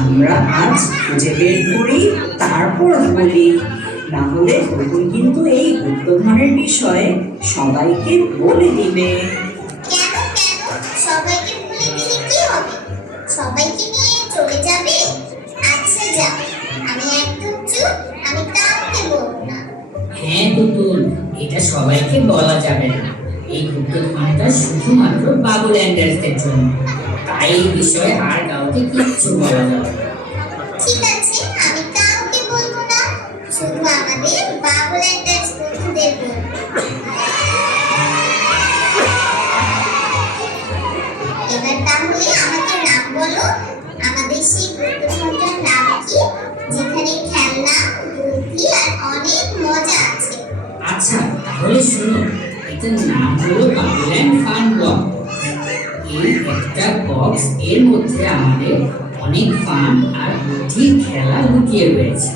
আমরা আজ খুঁজে বের করি, তারপর বলি। না হলে তখন কিন্তু এই গুপ্তধনের বিষয়ে সবাইকে বলে দিবে। কেন কেন সবাইকে বলে দিলে কি হবে? সবাইকে নিয়ে চলে যাবে? আচ্ছা যাও, আমি একদম চুপ, আমি কাউকে বলবো না। হ্যাঁ পুতুল, এটা সবাইকে বলা যাবে না। এই গুপ্তধনটা শুধুমাত্র বাবুল্যান্ডার্সদের জন্য। তাই এই বিষয়ে আর কাউকে কিচ্ছু বলা যাবে না। ঠিক আছে, আমি কাউকে বলবো না, শুধু আমাদের বাবুল্যান্ডার্স বন্ধুদের বলবো। এবার তাহলে আমাকে নাম বলো, আমাদের সেই গুপ্তধনটার নাম কি, যেখানে খেলনা, বুদ্ধি আর অনেক মজা আছে? আচ্ছা তাহলে শুনো, এটার নাম হলো বাবুল্যান্ড ফান ব্লক। এই একটা বক্স, এর মধ্যে আমাদের অনেক ফান আর বুদ্ধির খেলা লুকিয়ে রয়েছে।